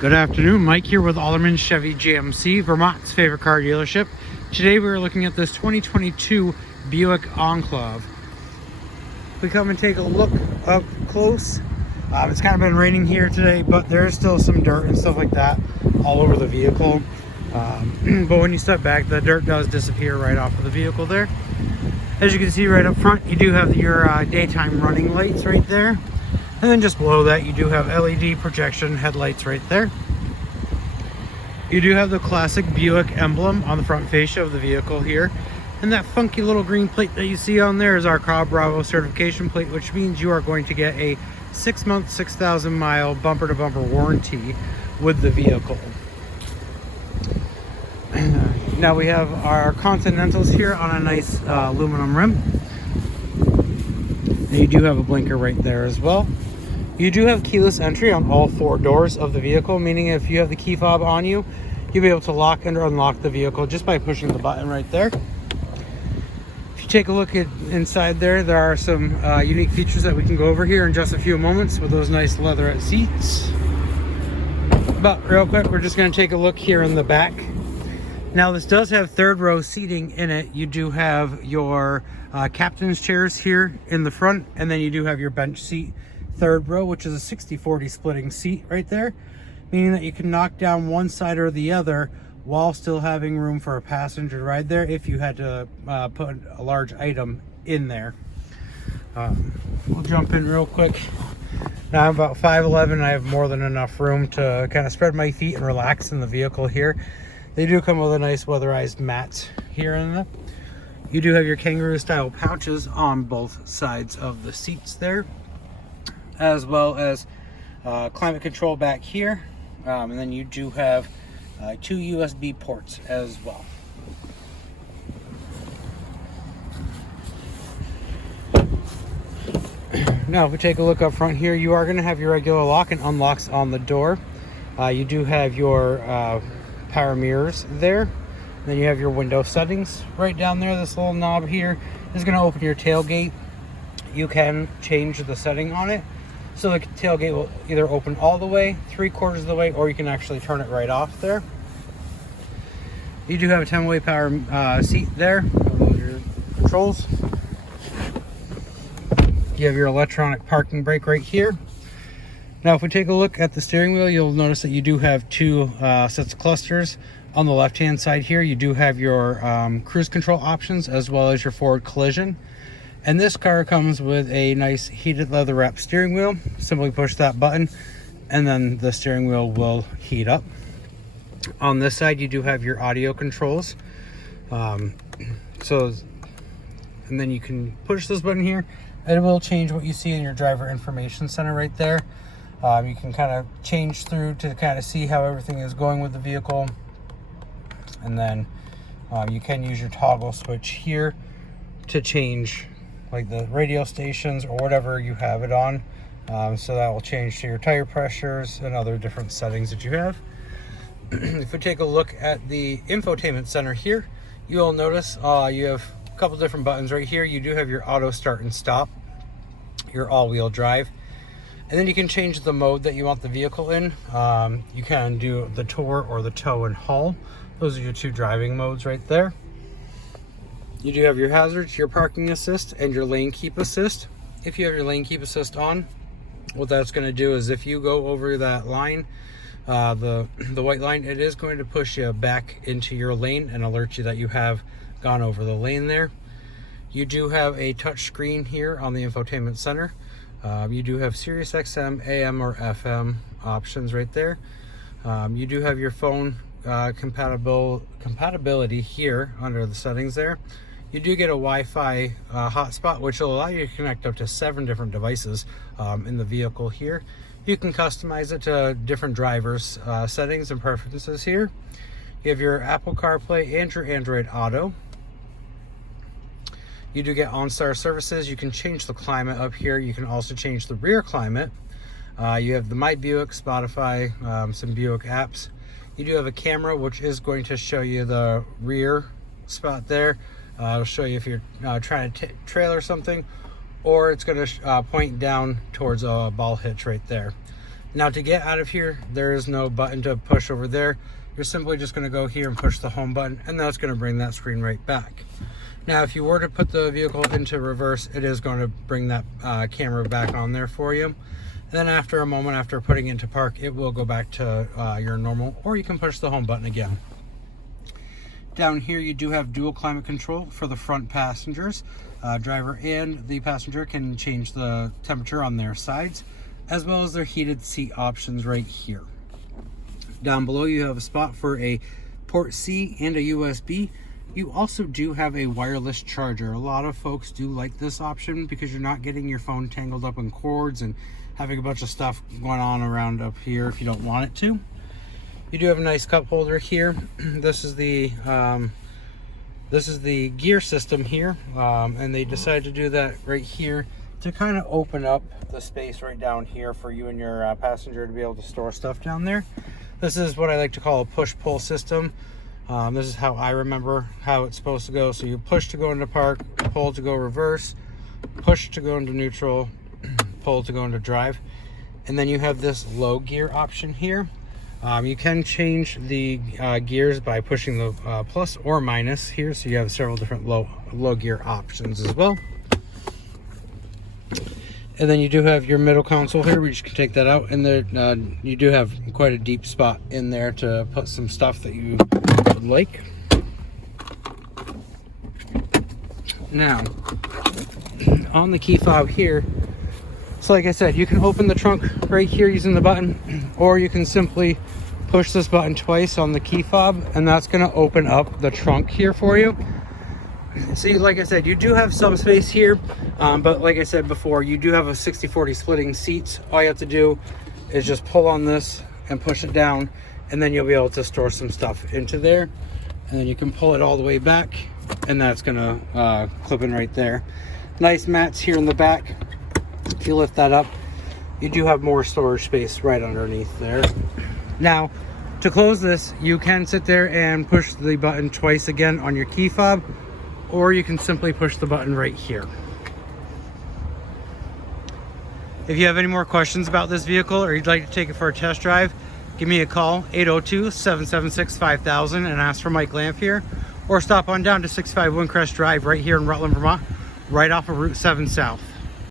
Good afternoon, Mike here with Alderman Chevy GMC, Vermont's favorite car dealership. Today we're looking at this 2022 Buick Enclave. We come and take a look up close. It's kind of been raining here today, but there is still some dirt and stuff like that all over the vehicle. But when you step back, the dirt does disappear right off of the vehicle there. As you can see right up front, you do have your daytime running lights right there. And then just below that, you do have LED projection headlights right there. You do have the classic Buick emblem on the front fascia of the vehicle here. And that funky little green plate that you see on there is our Car Bravo certification plate, which means you are going to get a 6-month, 6,000 mile bumper-to-bumper warranty with the vehicle. Now we have our Continentals here on a nice aluminum rim. And you do have a blinker right there as well. You do have keyless entry on all 4 doors of the vehicle, meaning if you have the key fob on you, you'll be able to lock and unlock the vehicle just by pushing the button right there. If you take a look at inside there, there are some unique features that we can go over here in just a few moments with those nice leatherette seats. But real quick, we're just going to take a look here in the back. Now this does have 3rd row seating in it. You do have your captain's chairs here in the front, and then you do have your bench seat 3rd row, which is a 60-40 splitting seat right there, meaning that you can knock down one side or the other while still having room for a passenger ride there if you had to put a large item in there. We'll jump in real quick. Now I'm about 5'11". I have more than enough room to kind of spread my feet and relax in the vehicle here. They do come with a nice weatherized mat here in the. You do have your kangaroo style pouches on both sides of the seats there, as well as climate control back here, and then you do have 2 USB ports as well. Now if we take a look up front here, you are going to have your regular lock and unlocks on the door. You do have your power mirrors there. Then you have your window settings right down there. This little knob here is going to open your tailgate. You can change the setting on it, so the tailgate will either open all the way, 3/4 of the way, or you can actually turn it right off there. You do have a 10-way power seat there. Those are your controls. You have your electronic parking brake right here. Now if we take a look at the steering wheel, you'll notice that you do have 2 sets of clusters. On the left hand side here, you do have your cruise control options as well as your forward collision. And this car comes with a nice heated leather wrap steering wheel. Simply push that button and then the steering wheel will heat up. On this side, you do have your audio controls. And then you can push this button here and it will change what you see in your driver information center right there. You can kind of change through to kind of see how everything is going with the vehicle. And then you can use your toggle switch here to change like the radio stations or whatever you have it on. So that will change to your tire pressures and other different settings that you have. If we take a look at the infotainment center here, you'll notice you have a couple different buttons right here. You do have your auto start and stop, your all-wheel drive, and then you can change the mode that you want the vehicle in. You can do the tour or the tow and haul. Those are your 2 driving modes right there. You do have your hazards, your parking assist, and your lane keep assist. If you have your lane keep assist on, what that's going to do is if you go over that line, the white line, it is going to push you back into your lane and alert you that you have gone over the lane there. You do have a touch screen here on the infotainment center. You do have Sirius XM, AM or FM options right there. You do have your phone compatibility here under the settings there. You do get a Wi-Fi hotspot, which will allow you to connect up to 7 different devices in the vehicle here. You can customize it to different drivers settings and preferences here. You have your Apple CarPlay and your Android Auto. You do get OnStar services. You can change the climate up here. You can also change the rear climate. You have the My Buick, Spotify, some Buick apps. You do have a camera, which is going to show you the rear spot there. It'll show you if you're trying to trailer something, or it's going to point down towards a ball hitch right there. Now to get out of here, there is no button to push over there. You're simply just going to go here and push the home button, and that's going to bring that screen right back. Now if you were to put the vehicle into reverse, it is going to bring that camera back on there for you. And then after a moment, after putting it into park, it will go back to your normal, or you can push the home button again. Down here you do have dual climate control for the front passengers. Driver and the passenger can change the temperature on their sides, as well as their heated seat options right here. Down below you have a spot for a port C and a USB. You also do have a wireless charger. A lot of folks do like this option because you're not getting your phone tangled up in cords and having a bunch of stuff going on around up here if you don't want it to. You do have a nice cup holder here. This is the gear system here, and they decided to do that right here to kind of open up the space right down here for you and your passenger to be able to store stuff down there. This is what I like to call a push-pull system. This is how I remember how it's supposed to go. So you push to go into park, pull to go reverse, push to go into neutral, pull to go into drive. And then you have this low gear option here. You can change the gears by pushing the plus or minus here. So you have several different low gear options as well. And then you do have your middle console here. We just can take that out, and there you do have quite a deep spot in there to put some stuff that you would like. Now, on the key fob here, so like I said, you can open the trunk right here using the button, or you can simply push this button twice on the key fob, and that's going to open up the trunk here for you. See, like I said, you do have some space here, but like I said before, you do have a 60/40 splitting seats. All you have to do is just pull on this and push it down, and then you'll be able to store some stuff into there. And then you can pull it all the way back, and that's gonna clip in right there. Nice mats here in the back. If you lift that up, you do have more storage space right underneath there. Now, to close this, you can sit there and push the button twice again on your key fob, or you can simply push the button right here. If you have any more questions about this vehicle, or you'd like to take it for a test drive, give me a call, 802-776-5000, and ask for Mike Lamphere, or stop on down to 65 Windcrest Drive right here in Rutland, Vermont, right off of Route 7 South.